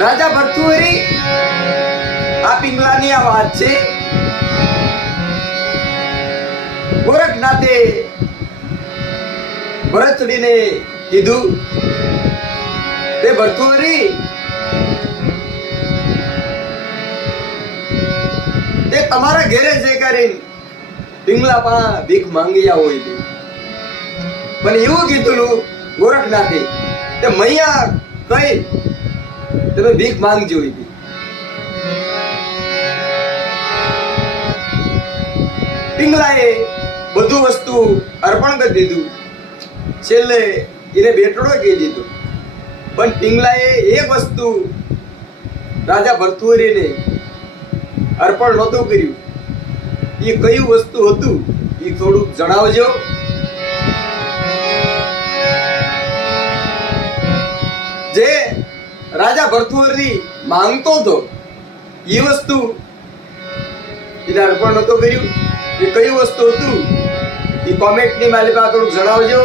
રાજા ભર્તુહરી આ પિંગલાની આ વાત છે. ગોરખનાથે ભરતડીને કીધું, તે ભર્તુહરી તે તમારા ઘેરે જે કરીને પિંગલા પણ ભીખ માંગ્યા હોય છે. પણ એવું કીધું ગોરખનાથે કે મૈયા કઈ તમે ભીખ માંગજો. પિંગલાએ બધું વસ્તુ અર્પણ કરી દીધું. છેલ્લે એને બેટડો કહી દીધો. પણ પિંગલાએ એક વસ્તુ રાજા ભર્તુહરીને અર્પણ નહોતું કર્યું. એ કયું વસ્તુ હતું એ થોડુંક જણાવજો. જે રાજા ભર્તુહરી માંગતો હતો એ વસ્તુ એને અર્પણ નહોતું કર્યું. એ કયું વસ્તુ હતું એ કોમેન્ટની માલિકા થોડુંક જણાવજો.